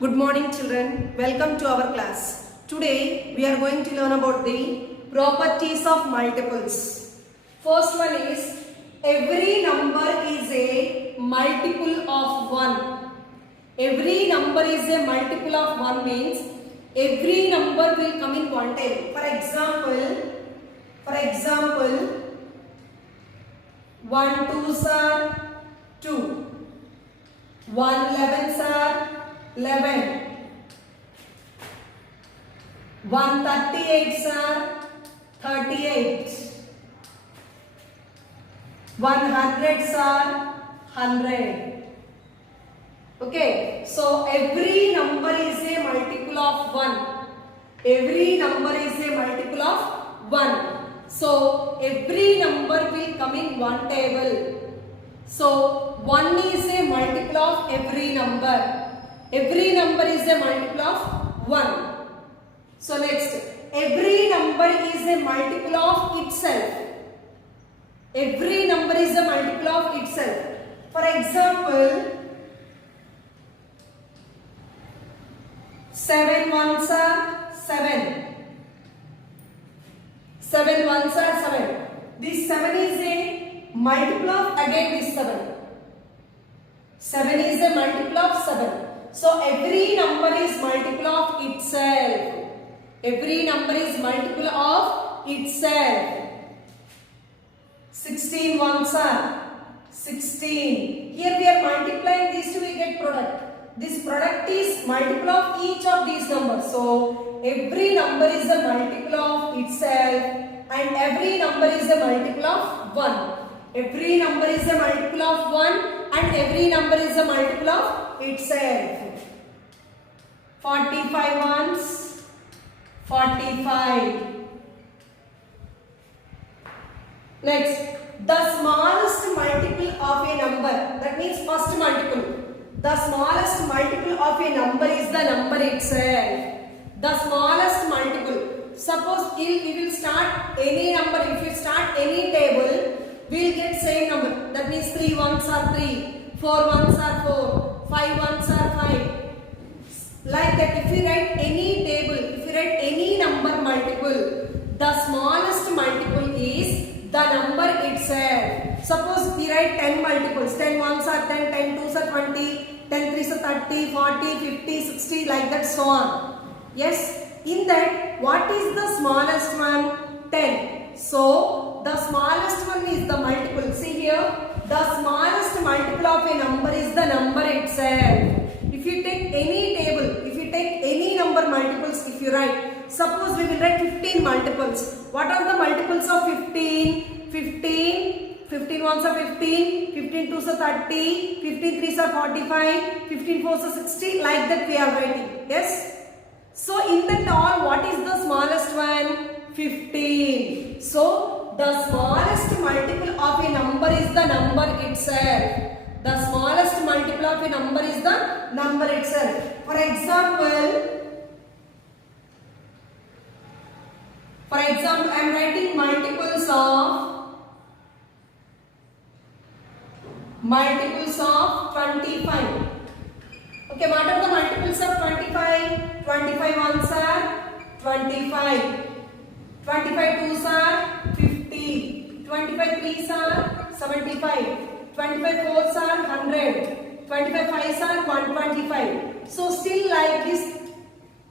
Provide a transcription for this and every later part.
Good morning children, welcome to our class. Today we are going to learn about the properties of multiples. First one is every number is a multiple of 1. Every number is a multiple of 1 means every number will come in one table. For example 1 2s are 2, 1 11s are 11, 138s are 38, 100s are 100. Okay, so every number is a multiple of 1. Every number is a multiple of 1. So every number will come in one table. So 1 is a multiple of every number. Every number is a multiple of 1. So next, every number is a multiple of itself. Every number is a multiple of itself. For example, 7 ones are 7. 7 ones are 7. This 7 is a multiple of again this 7. 7 is a multiple of 7. So every number is multiple of itself. Every number is multiple of itself. 16 ones are 16. Here we are multiplying these two, we get product. This product is multiple of each of these numbers. So every number is a multiple of itself and every number is a multiple of 1. Every number is a multiple of 1 and every number is a multiple of itself. 45 ones, 45. Next, the smallest multiple of a number, that means first multiple. The smallest multiple of a number is the number itself. The smallest multiple. Suppose if we will start any number, if you start any table, we will get same number. That means 3 ones are 3, 4 ones are 4, 5 ones are 5. Like that, if we write any table, if we write any number multiple, the smallest multiple is the number itself. Suppose we write 10 multiples, 10 ones are 10, 10 twos are 20, 10 threes are 30, 40, 50, 60, like that, so on. Yes, in that, what is the smallest one? 10. So, the smallest one is the multiple. See here, the smallest multiple of a number is the number itself. If you take any table, if you take any number multiples, if you write, suppose we will write 15 multiples. What are the multiples of 15? 15 ones are 15, 15 twos are 30, 15 threes are 45, 15 fours are 60, like that we are writing. Yes? So in that all, what is the smallest one? 15. So the smallest multiple of a number is the number itself. The smallest multiple of a number is the number itself. For example, I am writing multiples of 25. Okay, what are the multiples of 25? 25 ones are 25. 25 twos are 50. 25 threes are 75. 25 fours are 100. 25 fives are 125. So still like this,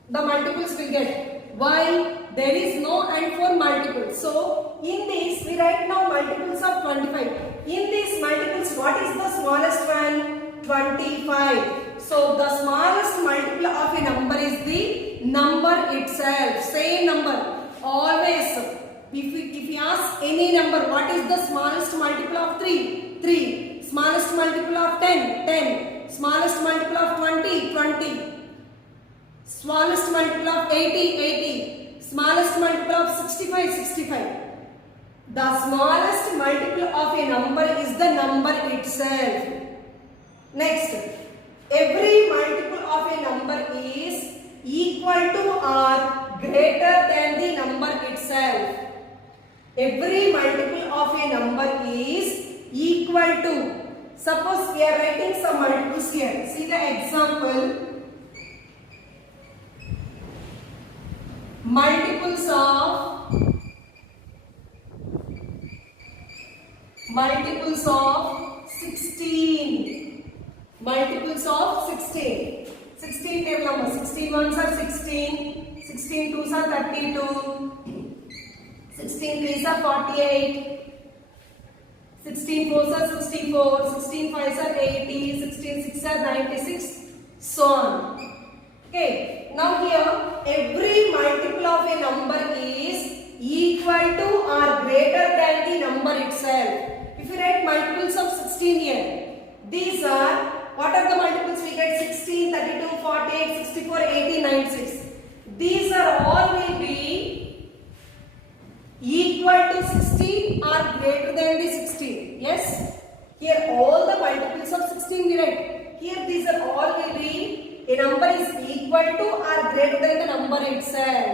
the multiples will get. Why? There is no and for multiples. So in this we write now multiples of 25. In these multiples, what is the smallest one? 25. So the smallest multiple of a number is the number itself. Same number. Always. If we ask any number, what is the smallest multiple of 3? 3. Smallest multiple of 10? 10. Smallest multiple of 20? 20. Smallest multiple of 80? 80. Smallest multiple of 65? 65. The smallest multiple of a number is the number itself. Next, every multiple of a number is equal to or greater than the number itself. Every multiple of a number is equal to. Suppose we are writing some multiples here. See the example. multiples of 16. Multiples of 16. 16 table number. 16 ones are 16. 16 twos are 32. 16 threes are 48. 16 fours are 64. 16 fives are 80. 16 sixes are 96. So on. Okay. Now here every multiple of a number is equal to or greater than the number itself. If you write multiples of 16 here, these are, what are the multiples we get? 16, 32, 48, 64, 80, 96. These are all will be equal to 16 or greater than the 16. Yes? Here all the multiples of 16 we write. Here these are all will be, a number is equal to or greater than the number itself.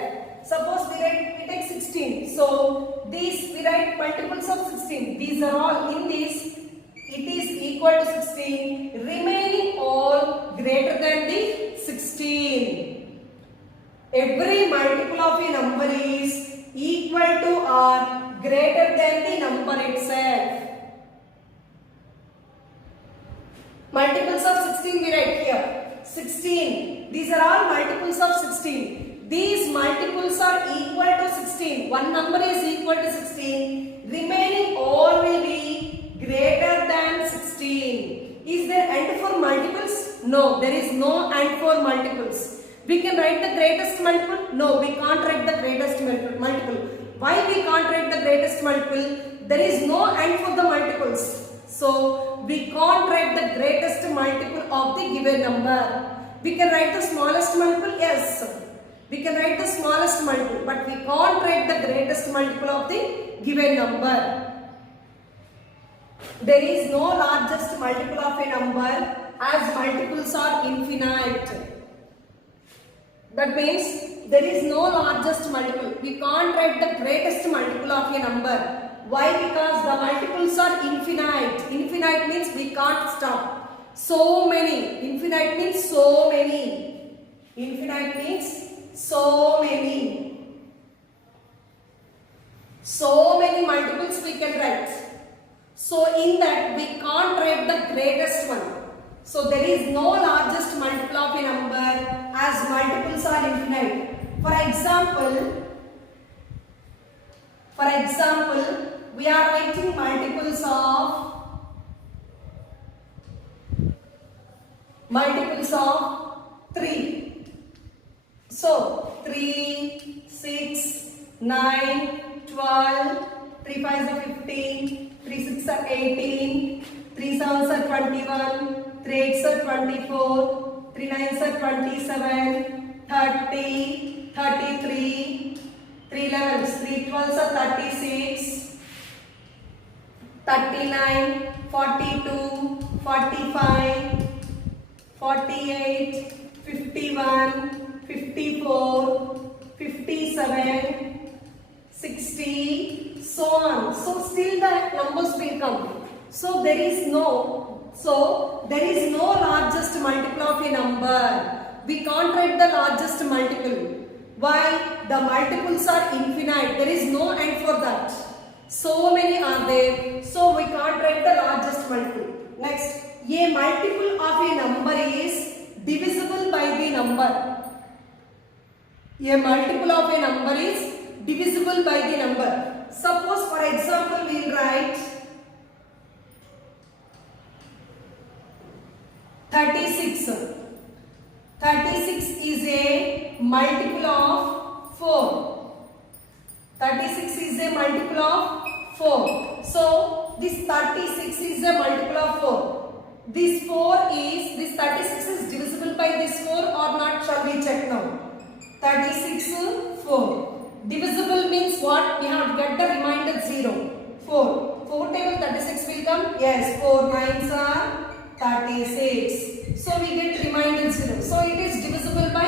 Suppose we take 16. So these we write multiples of 16. These are all in this. It is equal to 16. Remaining all greater than the 16. Every multiple of a number is equal to or greater than the number itself. Multiples of 16 we write here. 16. These are all multiples of 16. These multiples are equal to 16. One number is equal to 16. Remaining all will be greater than 16. Is there and for multiples? No, there is no and for multiples. We can write the greatest multiple? No, we can't write the greatest multiple. Why we can't write the greatest multiple? There is no and for the multiples. So we can't write the greatest multiple of the given number. We can write the smallest multiple? Yes. We can write the smallest multiple, but we can't write the greatest multiple of the given number. There is no largest multiple of a number as multiples are infinite. That means there is no largest multiple. We can't write the greatest multiple of a number. Why? Because the multiples are infinite. Infinite means we can't stop. So many. Infinite means so many. Infinite means so many. So many multiples we can write. So in that we can't write the greatest one. So there is no largest multiple of a number as multiples are infinite. For example, we are writing multiples of 3. So 3, 6, 9, 12, 3 5s are 15, 3 6 are 18, 3 7s are 21, 3 8s are 24, 3 9s are 27, 30, 33, 3 11s, 3 12s are 36, 39, 42, 45, 48, 51, 54, 57, 60, so on. So still the numbers will come. So there is no largest multiple of a number. We can't write the largest multiple. Why? The multiples are infinite. There is no end for that. So many are there. So we can't write the largest multiple. Next, a multiple of a number is divisible by the number. A multiple of a number is divisible by the number. Suppose for example we will write 36. 36 is a multiple of 4. 36 is a multiple of 4. So this 36 is a multiple of 4. This 36 is divisible by this 4 or not? Shall we check now? 36, 4. Divisible means what? We have to get the remainder 0. 4. 4 table 36 will come? Yes. 4 9s are 36. So we get remainder 0. So it is divisible by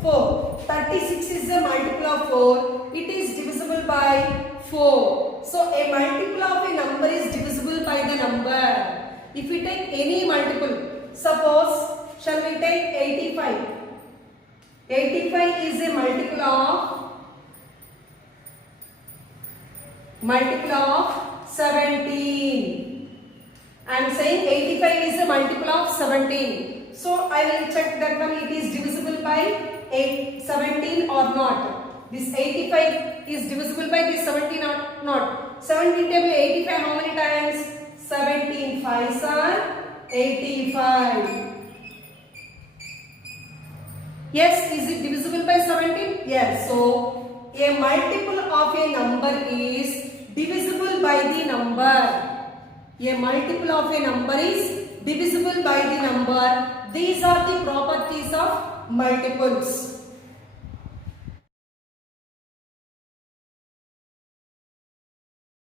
4. 36 is a multiple of 4. It is divisible by 4. So a multiple of a number is divisible by the number. If we take any multiple, suppose, shall we take 85? 85 is a multiple of multiple of 17. I am saying 85 is a multiple of 17. So I will check that one it is divisible by 17 or not. This 85 is divisible by this 17 or not. 17 table 85 how many times? 17 5s are 85. Yes, is it divisible by 17? Yes. So a multiple of a number is divisible by the number. A multiple of a number is divisible by the number. These are the properties of multiples.